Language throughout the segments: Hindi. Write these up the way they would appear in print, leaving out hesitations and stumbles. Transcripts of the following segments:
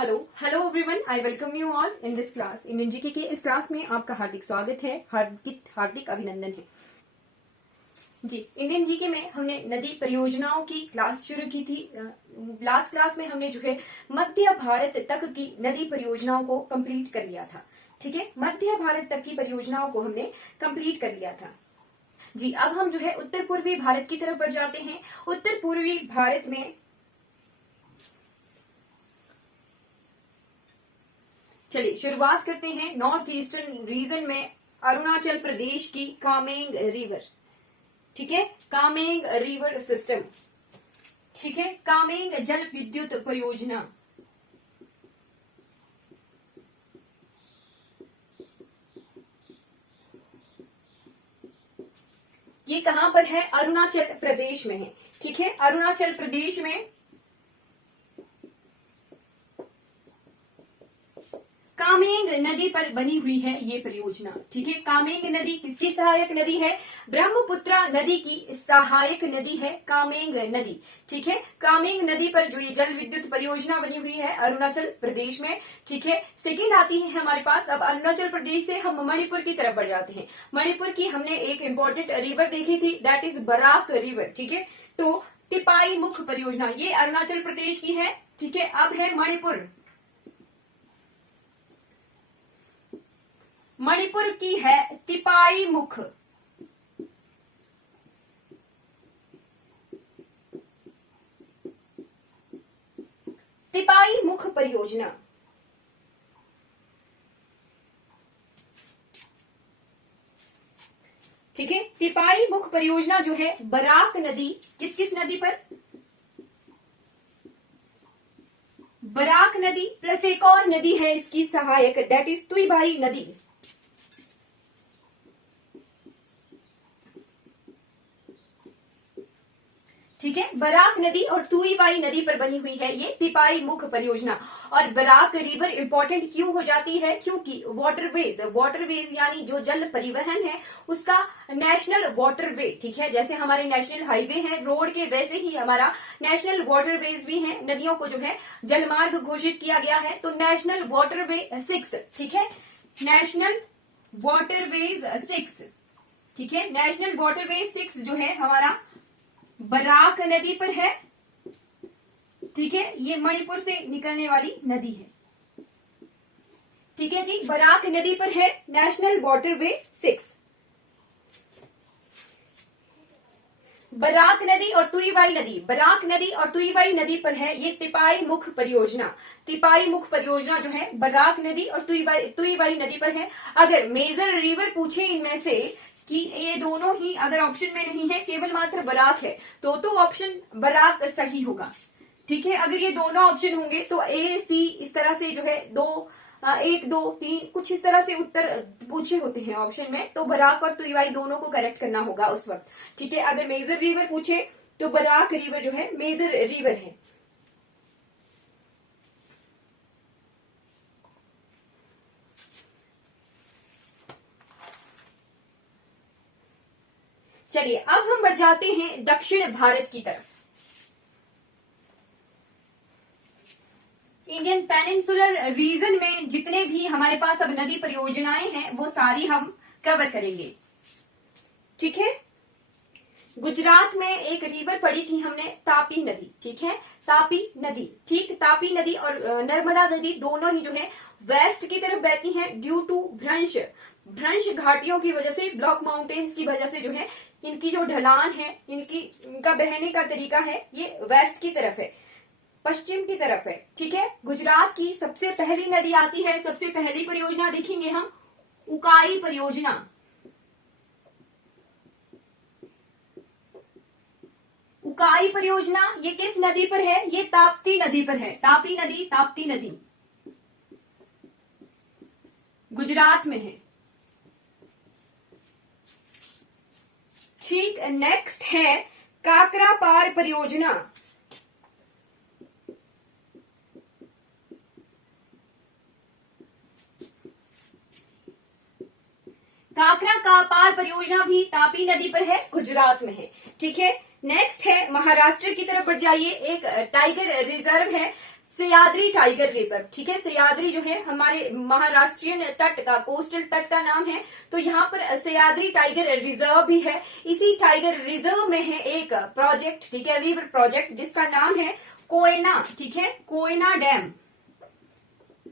Hello everyone, I welcome you all in this class. Indian GK के इस क्लास में आपका हार्दिक स्वागत है, हार्दिक अभिनंदन है जी। इंडियन जीके में हमने नदी परियोजनाओं की क्लास शुरू की थी। लास्ट क्लास में हमने जो है मध्य भारत तक की नदी परियोजनाओं को कंप्लीट कर लिया था। ठीक है, मध्य भारत तक की परियोजनाओं को हमने कंप्लीट कर लिया था जी। अब हम जो है उत्तर पूर्वी भारत की तरफ बढ़ जाते हैं। उत्तर पूर्वी भारत में चलिए शुरुआत करते हैं नॉर्थ ईस्टर्न रीजन में अरुणाचल प्रदेश की कामेंग रिवर। ठीक है, कामेंग रिवर सिस्टम। ठीक है, कामेंग जल विद्युत परियोजना। ये कहां पर है? अरुणाचल प्रदेश में है। ठीक है, अरुणाचल प्रदेश में कामेंग नदी पर बनी हुई है ये परियोजना। ठीक है, कामेंग नदी किसकी सहायक नदी है? ब्रह्मपुत्र नदी की सहायक नदी है कामेंग नदी। ठीक है, कामेंग नदी पर जो ये जल विद्युत परियोजना बनी हुई है अरुणाचल प्रदेश में। ठीक है, सेकंड आती है हमारे पास। अब अरुणाचल प्रदेश से हम मणिपुर की तरफ बढ़ जाते हैं। मणिपुर की हमने एक इंपॉर्टेंट रिवर देखी थी, दैट इज बराक रिवर। ठीक है, तो तिपाई मुख परियोजना ये अरुणाचल प्रदेश की है। ठीक है, अब है मणिपुर। मणिपुर की है तिपाई मुख। तिपाई मुख परियोजना। ठीक है, तिपाई मुख परियोजना जो है बराक नदी, किस किस नदी पर? बराक नदी प्लस एक और नदी है इसकी सहायक, दैट इज तुईबाई नदी। ठीक है, बराक नदी और तुईबाई नदी पर बनी हुई है ये तिपाई मुख परियोजना। और बराक रिवर इंपॉर्टेंट क्यों हो जाती है? क्योंकि वाटरवेज यानी जो जल परिवहन है उसका नेशनल वाटरवे। ठीक है, जैसे हमारे नेशनल हाईवे हैं रोड के, वैसे ही हमारा नेशनल वाटरवेज भी है। नदियों को जो है जलमार्ग घोषित किया गया है, तो नेशनल वाटरवे 6। ठीक है, नेशनल वाटरवेज 6। ठीक है, नेशनल वाटरवे 6 जो है हमारा बराक नदी पर है। ठीक है, ये मणिपुर से निकलने वाली नदी है। ठीक है जी, बराक नदी पर है नेशनल वाटरवे 6। बराक नदी और तुईबाई नदी, बराक नदी और तुईबाई नदी पर है ये तिपाई मुख परियोजना। तिपाई मुख परियोजना जो है बराक नदी और तुईबाई नदी पर है। अगर मेजर रिवर पूछे इनमें से कि ये दोनों ही अगर ऑप्शन में नहीं है, केवल मात्र बराक है, तो ऑप्शन बराक सही होगा। ठीक है, अगर ये दोनों ऑप्शन होंगे तो ए सी इस तरह से जो है 1 2 3 कुछ इस तरह से उत्तर पूछे होते हैं ऑप्शन में, तो बराक और तुईबाई दोनों को करेक्ट करना होगा उस वक्त। ठीक है, अगर मेजर रिवर पूछे तो बराक रिवर जो है मेजर रिवर है। चलिए अब हम बढ़ जाते हैं दक्षिण भारत की तरफ। इंडियन पेनिनसुलर रीजन में जितने भी हमारे पास अब नदी परियोजनाएं हैं वो सारी हम कवर करेंगे। ठीक है, गुजरात में एक रिवर पढ़ी थी हमने, तापी नदी। ठीक है, तापी नदी। ठीक, तापी नदी और नर्मदा नदी दोनों ही जो है वेस्ट की तरफ बहती हैं ड्यू टू भ्रंश घाटियों की वजह से, ब्लॉक माउंटेन्स की वजह से जो है इनकी जो ढलान है, इनका बहने का तरीका है ये वेस्ट की तरफ है, पश्चिम की तरफ है। ठीक है, गुजरात की सबसे पहली नदी आती है, सबसे पहली परियोजना देखेंगे हम उकाई परियोजना। उकाई परियोजना ये किस नदी पर है? ये ताप्ती नदी पर है। तापी नदी, ताप्ती नदी गुजरात में है। ठीक, नेक्स्ट है काकरापार परियोजना। काकरा का पार परियोजना भी तापी नदी पर है, गुजरात में है। ठीक है, नेक्स्ट है महाराष्ट्र की तरफ बढ़ जाइए। एक टाइगर रिजर्व है सह्याद्री टाइगर रिजर्व, ठीक है। सह्याद्री जो है हमारे महाराष्ट्रीयन तट का, कोस्टल तट का नाम है, तो यहाँ पर सह्याद्री टाइगर रिजर्व भी है। इसी टाइगर रिजर्व में है एक प्रोजेक्ट, ठीक है, रिवर प्रोजेक्ट, जिसका नाम है कोयना, ठीक है, कोयना डैम,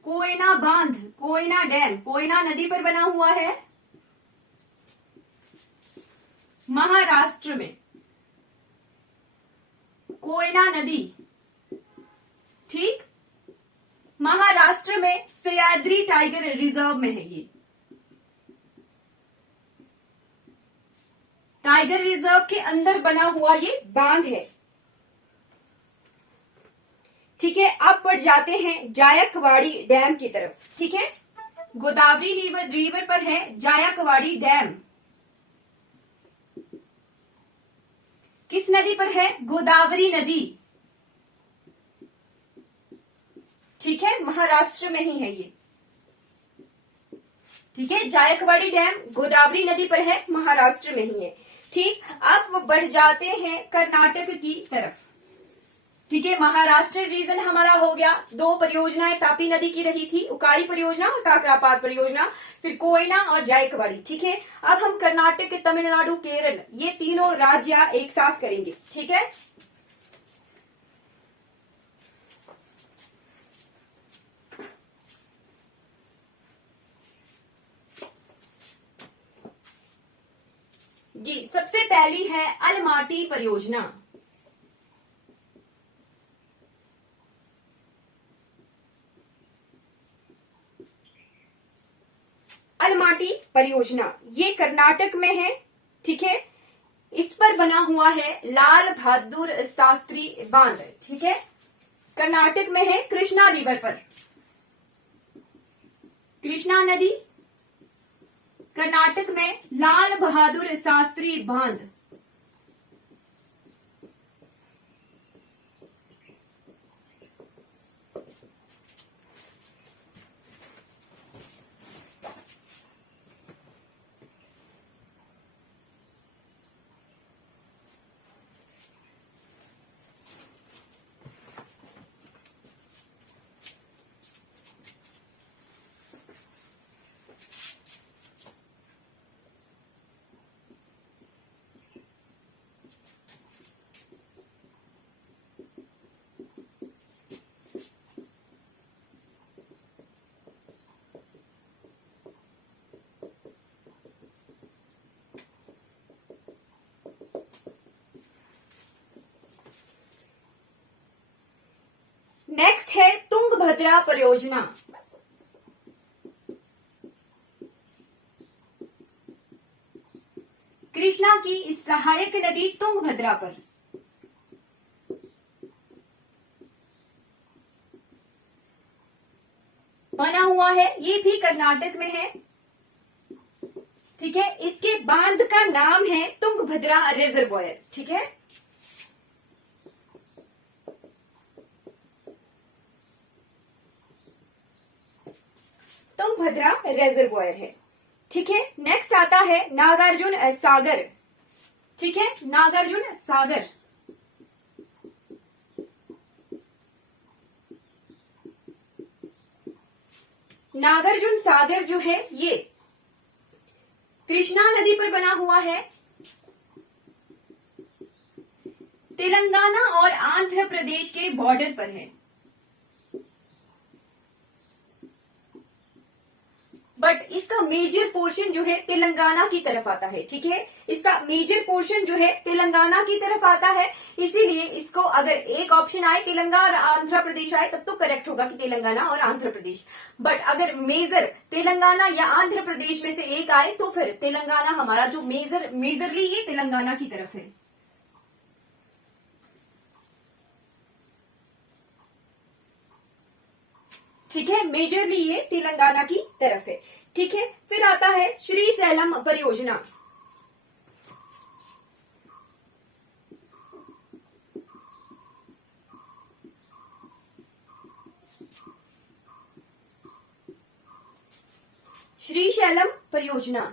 कोयना बांध, कोयना डैम, कोयना नदी पर बना हुआ है महाराष्ट्र में, कोयना नदी, ठीक, महाराष्ट्र में सह्याद्री टाइगर रिजर्व में है ये। टाइगर रिजर्व के अंदर बना हुआ ये बांध है, ठीक है। अब बढ़ जाते हैं जायकवाड़ी डैम की तरफ, ठीक है। गोदावरी रिवर पर है जायकवाड़ी डैम। किस नदी पर है? गोदावरी नदी, ठीक है, महाराष्ट्र में ही है ये, ठीक है। जायकवाड़ी डैम गोदावरी नदी पर है, महाराष्ट्र में ही है, ठीक। अब बढ़ जाते हैं कर्नाटक की तरफ, ठीक है। महाराष्ट्र रीजन हमारा हो गया। दो परियोजनाएं तापी नदी की रही थी, उकारी परियोजना और काकरापार परियोजना, फिर कोयना और जायकवाड़ी, ठीक है। अब हम कर्नाटक, तमिलनाडु, केरल, ये तीनों राज्य एक साथ करेंगे, ठीक है। जी, सबसे पहली है अलमाटी परियोजना। अलमाटी परियोजना ये कर्नाटक में है, ठीक है। इस पर बना हुआ है लाल बहादुर शास्त्री बांध, ठीक है। कर्नाटक में है, कृष्णा रिवर पर, कृष्णा नदी, कर्नाटक में लाल बहादुर शास्त्री बांध। नेक्स्ट है तुंगभद्रा परियोजना। कृष्णा की सहायक नदी तुंगभद्रा पर, बना हुआ है, ये भी कर्नाटक में है, ठीक है। इसके बांध का नाम है तुंगभद्रा रिजर्वॉयर, ठीक है। तुंगभद्रा रिजर्वॉयर है, ठीक है। नेक्स्ट आता है नागार्जुन सागर, ठीक है, नागार्जुन सागर। नागार्जुन सागर जो है ये कृष्णा नदी पर बना हुआ है, तेलंगाना और आंध्र प्रदेश के बॉर्डर पर है। बट इसका मेजर पोर्शन जो है तेलंगाना की तरफ आता है, ठीक है। इसका मेजर पोर्शन जो है तेलंगाना की तरफ आता है, इसीलिए इसको अगर एक ऑप्शन आए तेलंगाना और आंध्र प्रदेश आए तब तो करेक्ट होगा कि तेलंगाना और आंध्र प्रदेश। बट अगर मेजर तेलंगाना या आंध्र प्रदेश में से एक आए तो फिर तेलंगाना हमारा जो मेजरली ये तेलंगाना की तरफ है। ठीक है, मेजरली ये तेलंगाना की तरफ है, ठीक है। फिर आता है श्रीशैलम परियोजना। श्रीशैलम परियोजना,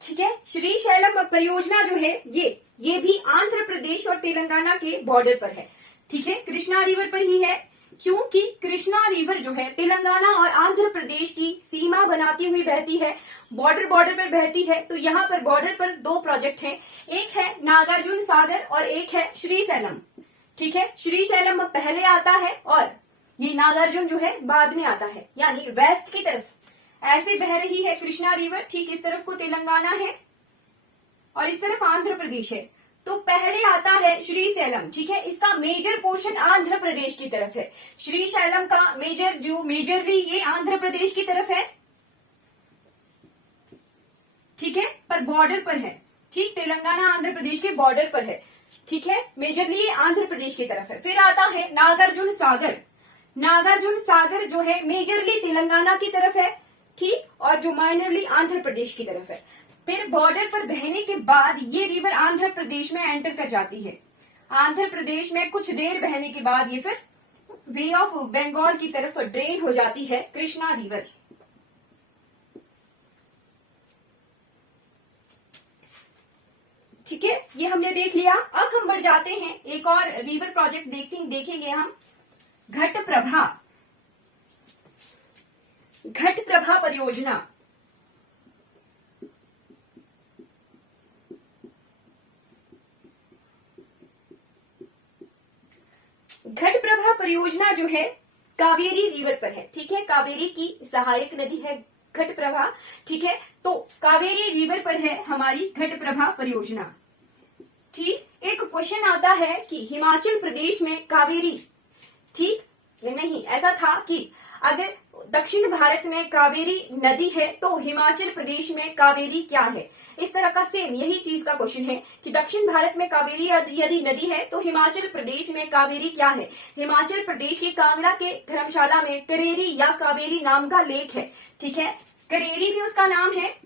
ठीक है। श्रीशैलम परियोजना जो है ये भी आंध्र प्रदेश और तेलंगाना के बॉर्डर पर है। ठीक है, कृष्णा रिवर पर ही है, क्योंकि कृष्णा रिवर जो है तेलंगाना और आंध्र प्रदेश की सीमा बनाती हुई बहती है, बॉर्डर पर बहती है। तो यहाँ पर बॉर्डर पर दो प्रोजेक्ट हैं, एक है नागार्जुन सागर और एक है श्रीशैलम। ठीक है, श्रीशैलम पहले आता है और ये नागार्जुन जो है बाद में आता है, यानी वेस्ट की तरफ ऐसे बह रही है कृष्णा रिवर। ठीक, इस तरफ को तेलंगाना है और इस तरफ आंध्र प्रदेश है। तो पहले आता है श्रीशैलम। ठीक है, इसका मेजर पोर्शन आंध्र प्रदेश की तरफ है। श्रीशैलम का मेजरली ये आंध्र प्रदेश की तरफ है। ठीक है, पर बॉर्डर पर है। ठीक, तेलंगाना आंध्र प्रदेश के बॉर्डर पर है। ठीक है, मेजरली ये आंध्र प्रदेश की तरफ है। फिर आता है नागार्जुन सागर। नागार्जुन सागर जो है मेजरली तेलंगाना की तरफ है। ठीक, और जो माइनरली आंध्र प्रदेश की तरफ है। फिर बॉर्डर पर बहने के बाद ये रिवर आंध्र प्रदेश में एंटर कर जाती है। आंध्र प्रदेश में कुछ देर बहने के बाद ये फिर वे ऑफ बंगाल की तरफ ड्रेन हो जाती है कृष्णा रिवर। ठीक है, ये हमने देख लिया। अब हम बढ़ जाते हैं, एक और रिवर प्रोजेक्ट देखेंगे हम, घटप्रभा। घटप्रभा परियोजना। घटप्रभा परियोजना जो है कावेरी रिवर पर है। ठीक है, कावेरी की सहायक नदी है घटप्रभा। ठीक है, तो कावेरी रिवर पर है हमारी घटप्रभा परियोजना। ठीक, एक क्वेश्चन आता है कि हिमाचल प्रदेश में कावेरी, ठीक नहीं, ऐसा था कि अगर दक्षिण भारत में कावेरी नदी है तो हिमाचल प्रदेश में कावेरी क्या है। इस तरह का सेम यही चीज का क्वेश्चन है कि दक्षिण भारत में कावेरी यदि नदी है तो हिमाचल प्रदेश में कावेरी क्या है। हिमाचल प्रदेश के कांगड़ा के धर्मशाला में करेरी या कावेरी नाम का लेक है। ठीक है, करेरी भी उसका नाम है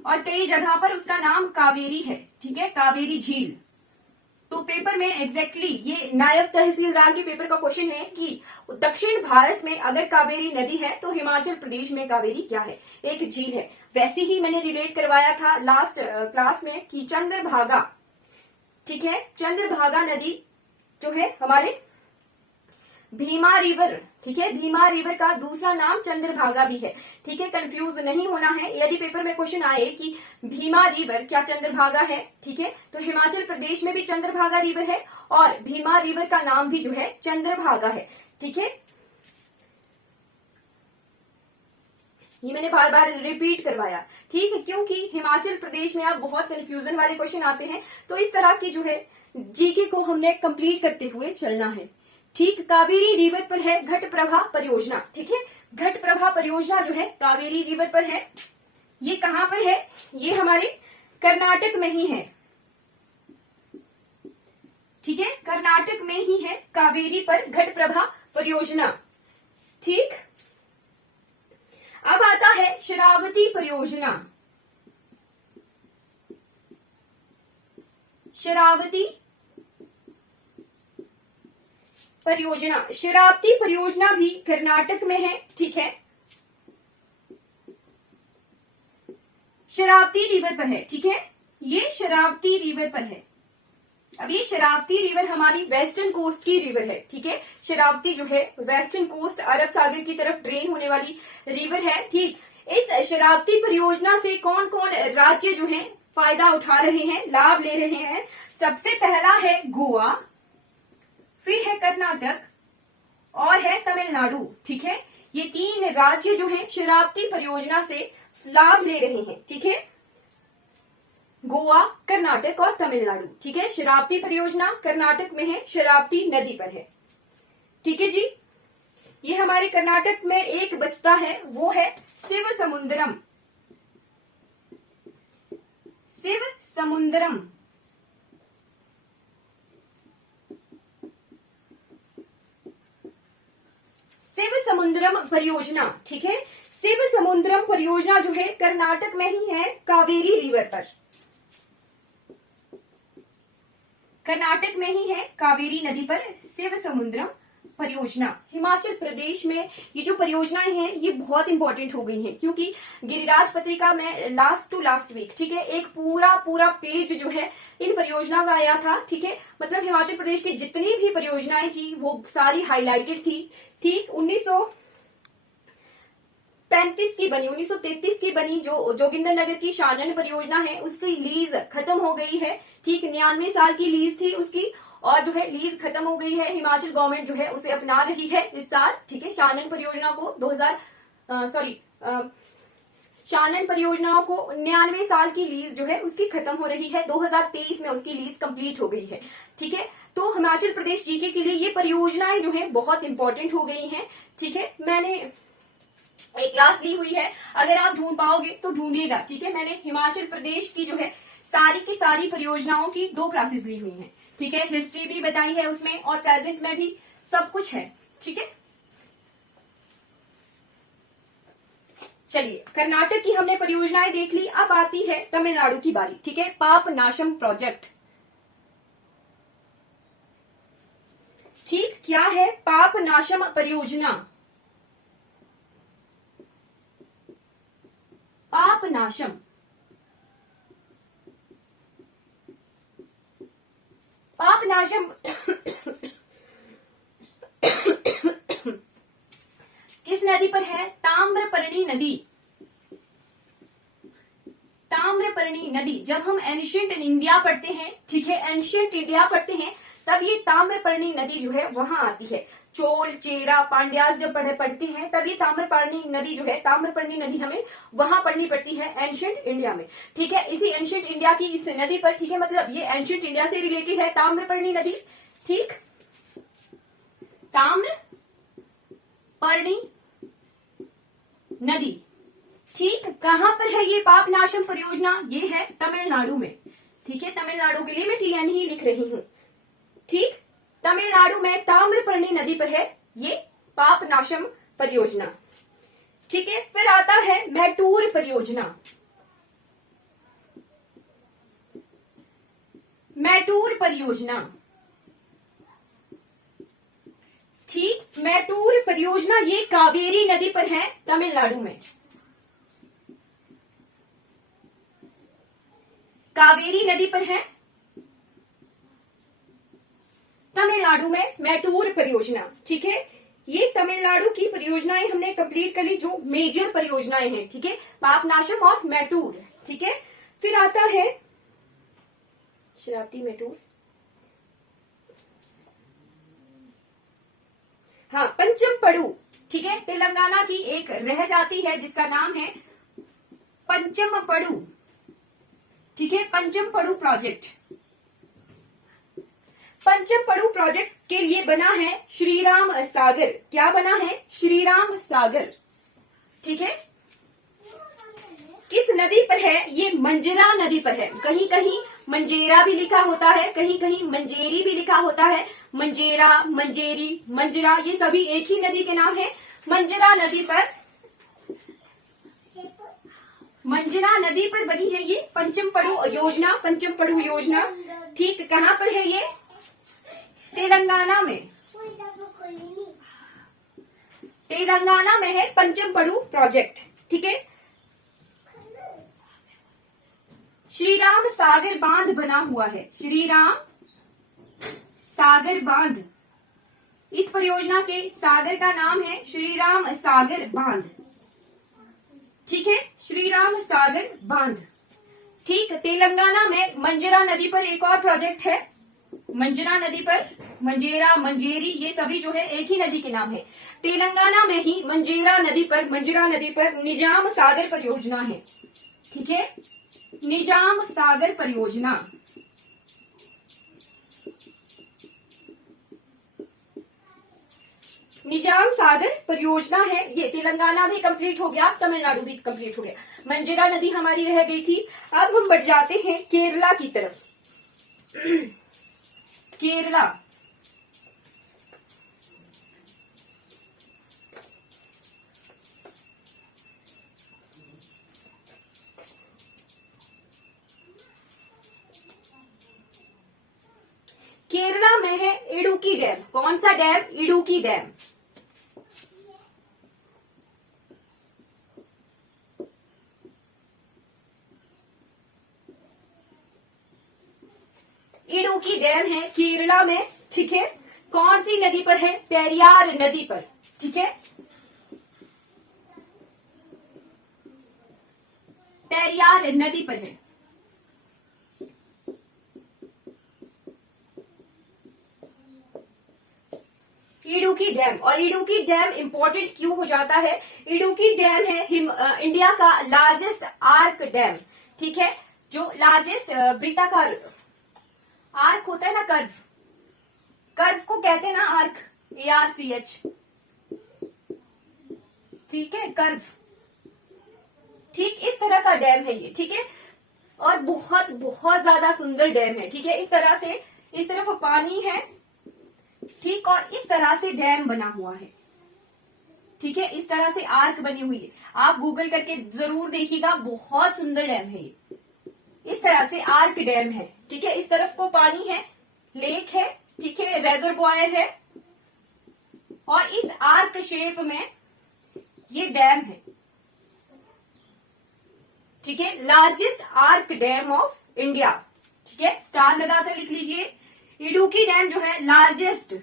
और कई जगह पर उसका नाम कावेरी है। ठीक है, कावेरी झील। तो पेपर में एग्जैक्टली ये नायब तहसीलदार के पेपर का क्वेश्चन है कि दक्षिण भारत में अगर कावेरी नदी है तो हिमाचल प्रदेश में कावेरी क्या है, एक झील है। वैसे ही मैंने रिलेट करवाया था लास्ट क्लास में कि चंद्रभागा, ठीक है, चंद्रभागा नदी जो है हमारे भीमा रिवर। ठीक है, भीमा रिवर का दूसरा नाम चंद्रभागा भी है। ठीक है, कंफ्यूज नहीं होना है। यदि पेपर में क्वेश्चन आए कि भीमा रिवर क्या चंद्रभागा है, ठीक है, तो हिमाचल प्रदेश में भी चंद्रभागा रिवर है और भीमा रिवर का नाम भी जो है चंद्रभागा है। ठीक है, ये मैंने बार बार रिपीट करवाया। ठीक है, क्योंकि हिमाचल प्रदेश में अब बहुत कंफ्यूजन वाले क्वेश्चन आते हैं, तो इस तरह की जो है जीके को हमने कंप्लीट करते हुए चलना है। ठीक, कावेरी रिवर पर है घटप्रभा परियोजना। ठीक है, घटप्रभा परियोजना जो है कावेरी रिवर पर है। ये कहां पर है, ये हमारे कर्नाटक में ही है। ठीक है, कर्नाटक में ही है कावेरी पर घटप्रभा परियोजना। ठीक, अब आता है शरावती परियोजना। शरावती परियोजना, शरावती परियोजना भी कर्नाटक में है। ठीक है, शरावती रिवर पर है। ठीक है, ये शरावती रिवर पर है। अब ये शरावती रिवर हमारी वेस्टर्न कोस्ट की रिवर है। ठीक है, शरावती जो है वेस्टर्न कोस्ट अरब सागर की तरफ ड्रेन होने वाली रिवर है। ठीक, इस शरावती परियोजना से कौन कौन राज्य जो है फायदा उठा रहे हैं, लाभ ले रहे हैं। सबसे पहला है गोवा, फिर है कर्नाटक और है तमिलनाडु। ठीक है, ये तीन राज्य जो हैं शरावती परियोजना से लाभ ले रहे हैं। ठीक है, गोवा, कर्नाटक और तमिलनाडु। ठीक है, शरावती परियोजना कर्नाटक में है, शरावती नदी पर है। ठीक है जी, ये हमारे कर्नाटक में एक बचता है, वो है शिव समुद्रम। शिव समुद्रम, शिव समुद्रम परियोजना। ठीक है, शिव समुद्रम परियोजना जो है कर्नाटक में ही है, कावेरी रिवर पर। कर्नाटक में ही है, कावेरी नदी पर शिव समुद्रम परियोजना। हिमाचल प्रदेश में ये जो परियोजनाएं हैं ये बहुत इंपॉर्टेंट हो गई हैं, क्योंकि गिरिराज पत्रिका में लास्ट टू लास्ट वीक, ठीक है, एक पूरा पूरा पेज जो है इन परियोजना का आया था। ठीक है, मतलब हिमाचल प्रदेश की जितनी भी परियोजनाएं थी वो सारी हाईलाइटेड थी। ठीक, 1935 की बनी, 1933 की बनी जो जोगिंदर नगर की शानन परियोजना है उसकी लीज खत्म हो गई है। ठीक, 99 साल की लीज थी उसकी, और जो है लीज खत्म हो गई है। हिमाचल गवर्नमेंट जो है उसे अपना रही है इस साल। ठीक है, शानन परियोजना को शानन परियोजनाओं को 99 साल की लीज जो है उसकी खत्म हो रही है। 2023 में उसकी लीज कंप्लीट हो गई है। ठीक है, तो हिमाचल प्रदेश जीके के लिए ये परियोजनाएं जो है बहुत इंपॉर्टेंट हो गई हैं। ठीक है, मैंने एक क्लास ली हुई है, अगर आप ढूंढ पाओगे तो ढूंढिएगा। ठीक है, मैंने हिमाचल प्रदेश की जो है सारी की सारी परियोजनाओं की 2 क्लासेस ली हुई हैं। ठीक है, हिस्ट्री भी बताई है उसमें और प्रेजेंट में भी सब कुछ है। ठीक है, चलिए, कर्नाटक की हमने परियोजनाएं देख ली, अब आती है तमिलनाडु की बारी। ठीक है, पापनाशम प्रोजेक्ट। ठीक, क्या है पापनाशम परियोजना? पापनाशम, पापनाशम किस नदी पर है? ताम्रपर्णी नदी। ताम्रपर्णी नदी, जब हम एंशिएंट इंडिया पढ़ते हैं, ठीक है, एंशिएंट इंडिया पढ़ते हैं, तब ये ताम्रपर्णी नदी जो है वहां आती है। चोल, चेरा, पांड्यास जब पढ़ते हैं तब ये ताम्रपर्णी नदी जो है, ताम्रपर्णी नदी हमें वहां पढ़नी पड़ती है एंशिएंट इंडिया में। ठीक है, इसी एंशिएंट इंडिया की इस नदी पर, ठीक है, मतलब ये एंशिएंट इंडिया से रिलेटेड है ताम्रपर्णी नदी। ठीक, ताम्रपर्णी नदी। ठीक, कहां पर है ये पापनाशम परियोजना? ये है तमिलनाडु में। ठीक है, तमिलनाडु के लिए मैं TN ही लिख रही हूं। ठीक, तमिलनाडु में ताम्रपर्णी नदी पर है ये पापनाशम परियोजना। ठीक है, फिर आता है मैटूर परियोजना। मैटूर परियोजना, ठीक, मैटूर परियोजना ये कावेरी नदी पर है तमिलनाडु में। कावेरी नदी पर है तमिलनाडु में मैटूर परियोजना। ठीक है, ये तमिलनाडु की परियोजनाएं हमने कंप्लीट कर ली जो मेजर परियोजनाएं हैं। ठीक है, पापनाशम और मैटूर। ठीक है, फिर आता है शराबती मैटूर, हाँ, पंचमपड़ू। ठीक है, तेलंगाना की एक रह जाती है जिसका नाम है पंचमपड़ू। ठीक है, पंचमपड़ू प्रोजेक्ट। पंचमपड़ू प्रोजेक्ट के लिए बना है श्रीराम सागर। क्या बना है? श्रीराम सागर। ठीक है, किस नदी पर है? ये मंजरा नदी पर है। कहीं कहीं मंजेरा भी लिखा होता है, कहीं कहीं मंजेरी भी लिखा होता है। मंजेरा, मंजेरी, मंजरा, ये सभी एक ही नदी के नाम है। मंजरा नदी पर, मंजरा नदी पर बनी है ये पंचमपड़ू योजना। पंचमपड़ू योजना, ठीक, कहां पर है ये? तेलंगाना में। तेलंगाना में है पंचमपड़ू प्रोजेक्ट। ठीक है, श्रीराम सागर बांध बना हुआ है। श्रीराम सागर बांध, इस परियोजना के सागर का नाम है श्रीराम सागर बांध। ठीक है, श्रीराम सागर बांध। ठीक, तेलंगाना में मंजरा नदी पर एक और प्रोजेक्ट है। मंजरा नदी पर, मंजेरा, मंजेरी, ये सभी जो है एक ही नदी के नाम है। तेलंगाना में ही मंजेरा नदी पर निजाम सागर परियोजना है। ठीक है, निजाम सागर परियोजना। निजाम सागर परियोजना है ये। तेलंगाना भी कंप्लीट हो गया, तमिलनाडु भी कंप्लीट हो गया। मंजरा नदी हमारी रह गई थी। अब हम बढ़ जाते हैं केरला की तरफ। केरला, केरला में है इडुक्की डैम। कौन सा dam? Idukki dam. Idukki dam है केरला में, ठीक है। कौन सी नदी पर है? पेरियार नदी पर, ठीक है। पेरियार नदी पर है। इडुक्की डैम। और इडुक्की डैम इंपॉर्टेंट क्यों हो जाता है? इडुक्की डैम है इंडिया का लार्जेस्ट आर्क डैम, ठीक है। जो लार्जेस्ट वृत्ताकार आर्क होता है ना, कर्व, कर्व को कहते हैं ना आर्क, ARCH, ठीक है, कर्व। ठीक इस तरह का डैम है ये, ठीक है। और बहुत बहुत ज्यादा सुंदर डैम है, ठीक है। इस तरह से इस तरफ पानी है, ठीक, और इस तरह से डैम बना हुआ है, ठीक है। इस तरह से आर्क बनी हुई है। आप गूगल करके जरूर देखिएगा, बहुत सुंदर डैम है ये। इस तरह से आर्क डैम है, ठीक है। इस तरफ को पानी है, लेक है, ठीक है, रेजरवॉयर है, और इस आर्क शेप में ये डैम है, ठीक है। Largest arc dam of India, ठीक है। स्टार लगाकर लिख लीजिए। इडुक्की डैम जो है largest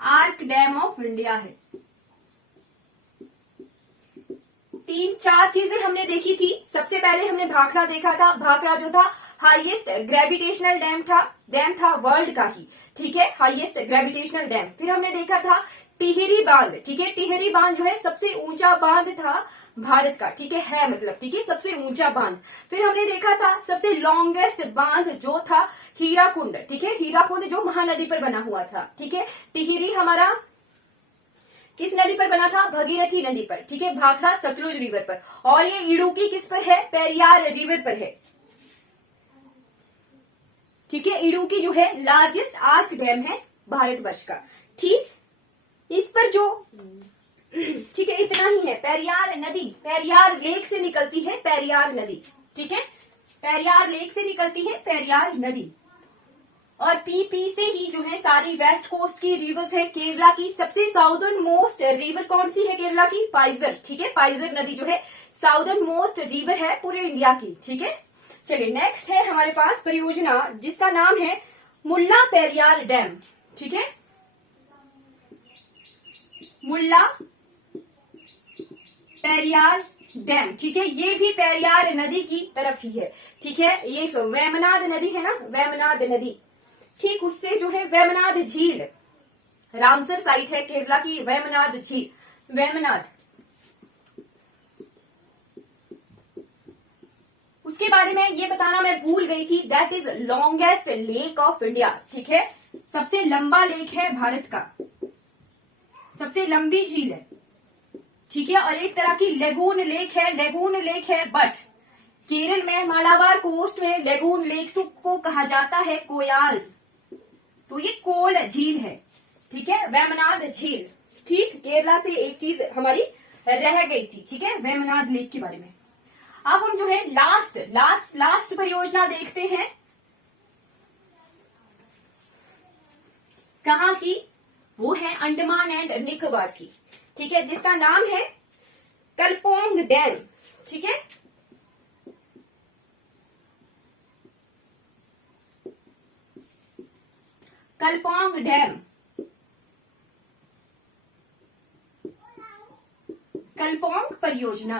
arc dam of India है। 3-4 चीजें हमने देखी थी। सबसे पहले हमने भाखड़ा देखा था। भाखड़ा जो था हाईएस्ट ग्रेविटेशनल डैम था वर्ल्ड का ही, ठीक है, हाईएस्ट ग्रेविटेशनल डैम। फिर हमने देखा था टिहरी बांध, ठीक है। टिहरी बांध जो है सबसे ऊंचा बांध था भारत का, ठीक है मतलब, ठीक है, सबसे ऊंचा बांध। फिर हमने देखा था सबसे लॉन्गेस्ट बांध जो था हीराकुंड, ठीक है। हीराकुंड जो महानदी पर बना हुआ था, ठीक है। टिहरी हमारा किस नदी पर बना था? भगीरथी नदी पर, ठीक है। भाखड़ा सतलुज रिवर पर। और ये इडुक्की किस पर है? पेरियार रिवर पर है, ठीक है। इडुक्की जो है लार्जेस्ट आर्क डैम है भारतवर्ष का, ठीक। इस पर जो, ठीक है, इतना ही है। पेरियार नदी, पेरियार लेक से निकलती है पेरियार नदी, ठीक है। पेरियार लेक से निकलती है पेरियार नदी। और पीपी से ही जो है सारी वेस्ट कोस्ट की रिवर्स है। केरला की सबसे साउदर्न मोस्ट रिवर कौन सी है? केरला की पाइजर, ठीक है। पाइजर नदी जो है साउदर्न मोस्ट रिवर है पूरे इंडिया की, ठीक है। चलिए नेक्स्ट है हमारे पास परियोजना जिसका नाम है मुल्ला पेरियार डैम, ठीक है। मुल्ला पेरियार डैम, ठीक है। ये भी पेरियार नदी की तरफ ही है, ठीक है। ये एक वेमनाड नदी है ना, वेमनाड नदी, ठीक, उससे जो है वेमनाड झील, रामसर साइट है केरला की वेमनाड झील, वेमनाड। उसके बारे में ये बताना मैं भूल गई थी, that is longest lake of India, ठीक है। सबसे लंबा लेक है भारत का, सबसे लंबी झील है, ठीक है। और एक तरह की लेगून लेक है, लेगून लेक है, बट केरल में मालाबार कोस्ट में लेगून लेक को कहा जाता है कोयाल, तो ये कोल झील है, ठीक है, वेमनाड झील, ठीक। केरला से एक चीज हमारी रह गई थी, ठीक है, वेमनाड लेक के बारे में। अब हम जो है लास्ट परियोजना देखते हैं, कहाँ की? वो है अंडमान एंड निकोबार की, ठीक है, जिसका नाम है कलपोंग डैम, ठीक है। कलपोंग डैम, कलपोंग परियोजना,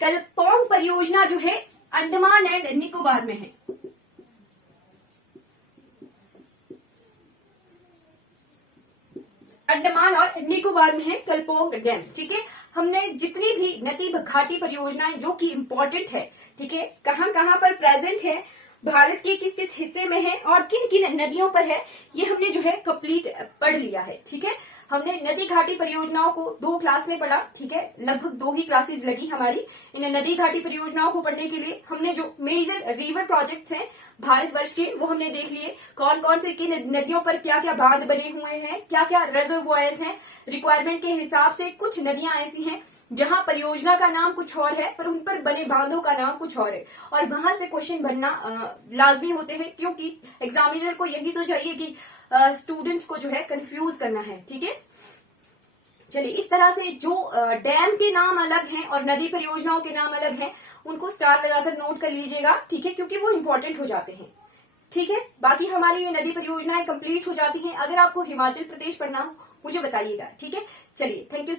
कलपोंग परियोजना जो है अंडमान एंड निकोबार में है। अंडमान और निकोबार में है कलपोंग डैम, ठीक है। हमने जितनी भी नदी घाटी परियोजनाएं जो कि इम्पोर्टेंट है, ठीक है, कहां कहां पर प्रेजेंट है, भारत के किस किस हिस्से में है और किन किन नदियों पर है, ये हमने जो है कंप्लीट पढ़ लिया है, ठीक है। हमने नदी घाटी परियोजनाओं को 2 क्लास में पढ़ा, ठीक है, लगभग 2 ही क्लासेस लगी हमारी इन नदी घाटी परियोजनाओं को पढ़ने के लिए। हमने जो मेजर रिवर प्रोजेक्ट्स हैं भारतवर्ष के वो हमने देख लिए, कौन कौन से किन नदियों पर क्या क्या बांध बने हुए हैं, क्या क्या रिजर्वॉयर्स हैं, रिक्वायरमेंट के हिसाब से कुछ नदियां ऐसी हैं जहां परियोजना का नाम कुछ और है पर उन पर बने बांधों का नाम कुछ और है, और वहां से क्वेश्चन बनना लाजमी होते हैं, क्योंकि एग्जामिनर को यही तो चाहिए कि स्टूडेंट्स को जो है कंफ्यूज करना है। ठीक है, चलिए इस तरह से जो डैम के नाम अलग हैं और नदी परियोजनाओं के नाम अलग हैं, उनको स्टार लगाकर नोट कर लीजिएगा। ठीक है, क्योंकि वो इंपॉर्टेंट हो जाते हैं। ठीक है, बाकी हमारी ये नदी परियोजनाएं कंप्लीट हो जाती हैं। अगर आपको हिमाचल प्रदेश पढ़ना हो मुझे बताइएगा। ठीक है, चलिए थैंक यू।